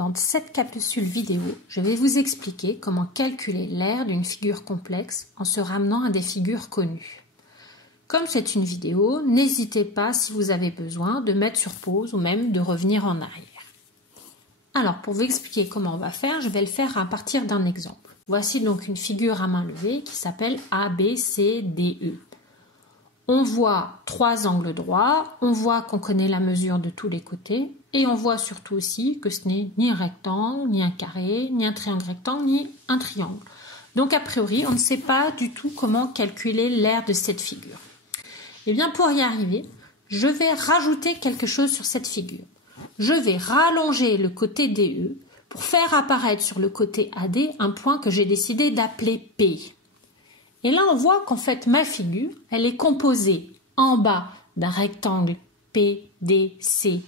Dans cette capsule vidéo, je vais vous expliquer comment calculer l'aire d'une figure complexe en se ramenant à des figures connues. Comme c'est une vidéo, n'hésitez pas si vous avez besoin de mettre sur pause ou même de revenir en arrière. Alors pour vous expliquer comment on va faire, je vais le faire à partir d'un exemple. Voici donc une figure à main levée qui s'appelle ABCDE. On voit trois angles droits, on voit qu'on connaît la mesure de tous les côtés et on voit surtout aussi que ce n'est ni un rectangle, ni un carré, ni un triangle rectangle, ni un triangle. Donc a priori, on ne sait pas du tout comment calculer l'aire de cette figure. Et bien pour y arriver, je vais rajouter quelque chose sur cette figure. Je vais rallonger le côté DE pour faire apparaître sur le côté AD un point que j'ai décidé d'appeler P. Et là, on voit qu'en fait, ma figure, elle est composée en bas d'un rectangle PDCB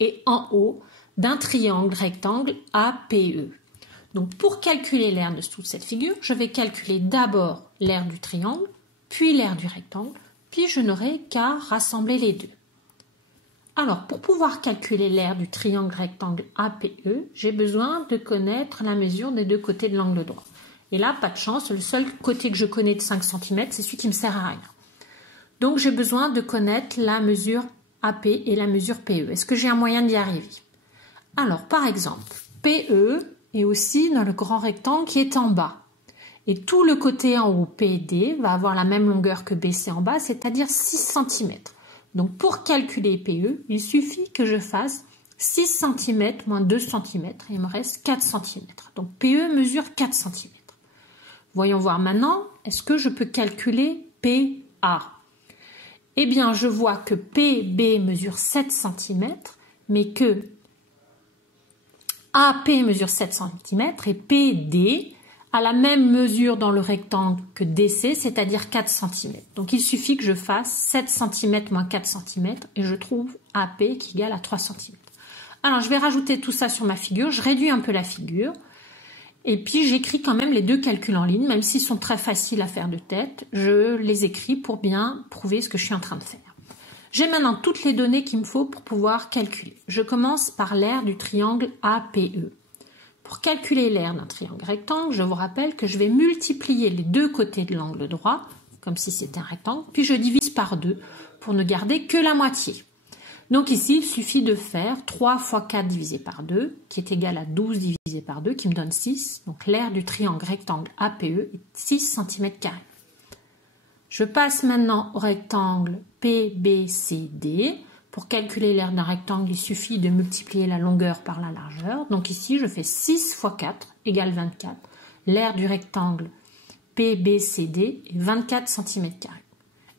et en haut d'un triangle rectangle APE. Donc, pour calculer l'aire de toute cette figure, je vais calculer d'abord l'aire du triangle, puis l'aire du rectangle, puis je n'aurai qu'à rassembler les deux. Alors, pour pouvoir calculer l'aire du triangle rectangle APE, j'ai besoin de connaître la mesure des deux côtés de l'angle droit. Et là, pas de chance, le seul côté que je connais de 5 cm, c'est celui qui me sert à rien. Donc, j'ai besoin de connaître la mesure AP et la mesure PE. Est-ce que j'ai un moyen d'y arriver? Alors, par exemple, PE est aussi dans le grand rectangle qui est en bas. Et tout le côté en haut, PD, va avoir la même longueur que BC en bas, c'est-à-dire 6 cm. Donc, pour calculer PE, il suffit que je fasse 6 cm moins 2 cm et il me reste 4 cm. Donc, PE mesure 4 cm. Voyons voir maintenant, est-ce que je peux calculer PA? Eh bien, je vois que PB mesure 7 cm, mais que AP mesure 7 cm et PD a la même mesure dans le rectangle que DC, c'est-à-dire 4 cm. Donc, il suffit que je fasse 7 cm moins 4 cm et je trouve AP qui égale à 3 cm. Alors, je vais rajouter tout ça sur ma figure. Je réduis un peu la figure. Et puis, j'écris quand même les deux calculs en ligne, même s'ils sont très faciles à faire de tête. Je les écris pour bien prouver ce que je suis en train de faire. J'ai maintenant toutes les données qu'il me faut pour pouvoir calculer. Je commence par l'aire du triangle APE. Pour calculer l'aire d'un triangle rectangle, je vous rappelle que je vais multiplier les deux côtés de l'angle droit, comme si c'était un rectangle, puis je divise par 2 pour ne garder que la moitié. Donc ici, il suffit de faire 3 fois 4 divisé par 2, qui est égal à 12 divisé par 2, qui me donne 6. Donc l'aire du triangle rectangle APE est 6 cm². Je passe maintenant au rectangle PBCD. Pour calculer l'aire d'un rectangle, il suffit de multiplier la longueur par la largeur. Donc ici, je fais 6 fois 4 égale 24. L'aire du rectangle PBCD est 24 cm².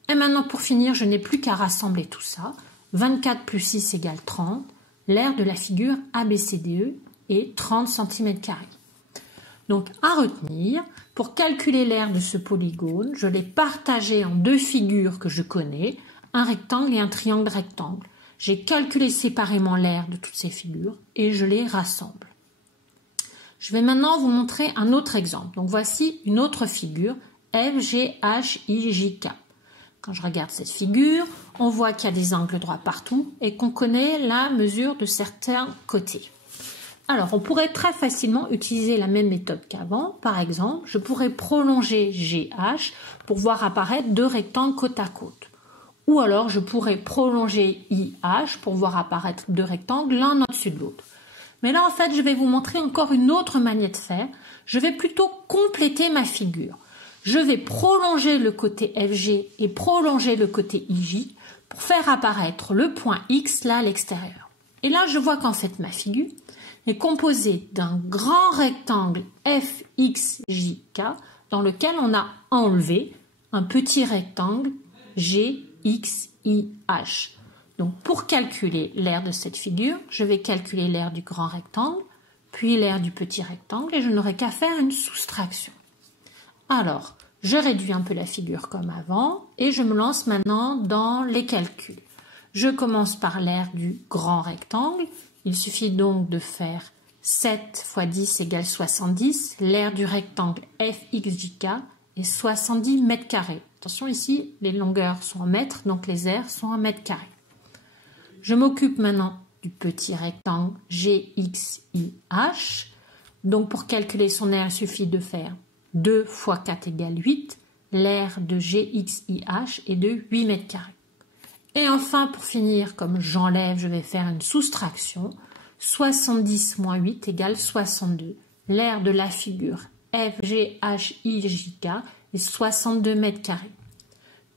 Et maintenant, pour finir, je n'ai plus qu'à rassembler tout ça. 24 plus 6 égale 30. L'aire de la figure ABCDE est 30 cm². Donc, à retenir, pour calculer l'aire de ce polygone, je l'ai partagé en deux figures que je connais, un rectangle et un triangle rectangle. J'ai calculé séparément l'aire de toutes ces figures et je les rassemble. Je vais maintenant vous montrer un autre exemple. Donc, voici une autre figure, FGHIJK. Quand je regarde cette figure, on voit qu'il y a des angles droits partout et qu'on connaît la mesure de certains côtés. Alors, on pourrait très facilement utiliser la même méthode qu'avant. Par exemple, je pourrais prolonger GH pour voir apparaître deux rectangles côte à côte. Ou alors, je pourrais prolonger IH pour voir apparaître deux rectangles l'un au-dessus de l'autre. Mais là, en fait, je vais vous montrer encore une autre manière de faire. Je vais plutôt compléter ma figure. Je vais prolonger le côté FG et prolonger le côté IJ pour faire apparaître le point X là à l'extérieur. Et là, je vois qu'en fait, ma figure est composée d'un grand rectangle FXJK dans lequel on a enlevé un petit rectangle GXIH. Donc, pour calculer l'aire de cette figure, je vais calculer l'aire du grand rectangle, puis l'aire du petit rectangle et je n'aurai qu'à faire une soustraction. Alors, je réduis un peu la figure comme avant et je me lance maintenant dans les calculs. Je commence par l'aire du grand rectangle. Il suffit donc de faire 7 fois 10 égale 70. L'aire du rectangle FXJK est 70 m². Attention ici, les longueurs sont en mètres, donc les aires sont en mètres carrés. Je m'occupe maintenant du petit rectangle GXIH. Donc pour calculer son aire, il suffit de faire 2 fois 4 égale 8. L'aire de GXIH est de 8 mètres carrés. Et enfin, pour finir, comme j'enlève, je vais faire une soustraction. 70 moins 8 égale 62. L'aire de la figure FGHIJK est 62 mètres carrés.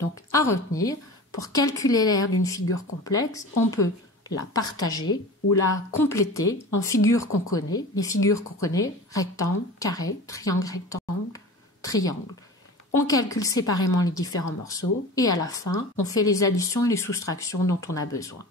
Donc, à retenir, pour calculer l'aire d'une figure complexe, on peut la partager ou la compléter en figures qu'on connaît. Les figures qu'on connaît, rectangle, carré, rectangle, triangle. On calcule séparément les différents morceaux et à la fin, on fait les additions et les soustractions dont on a besoin.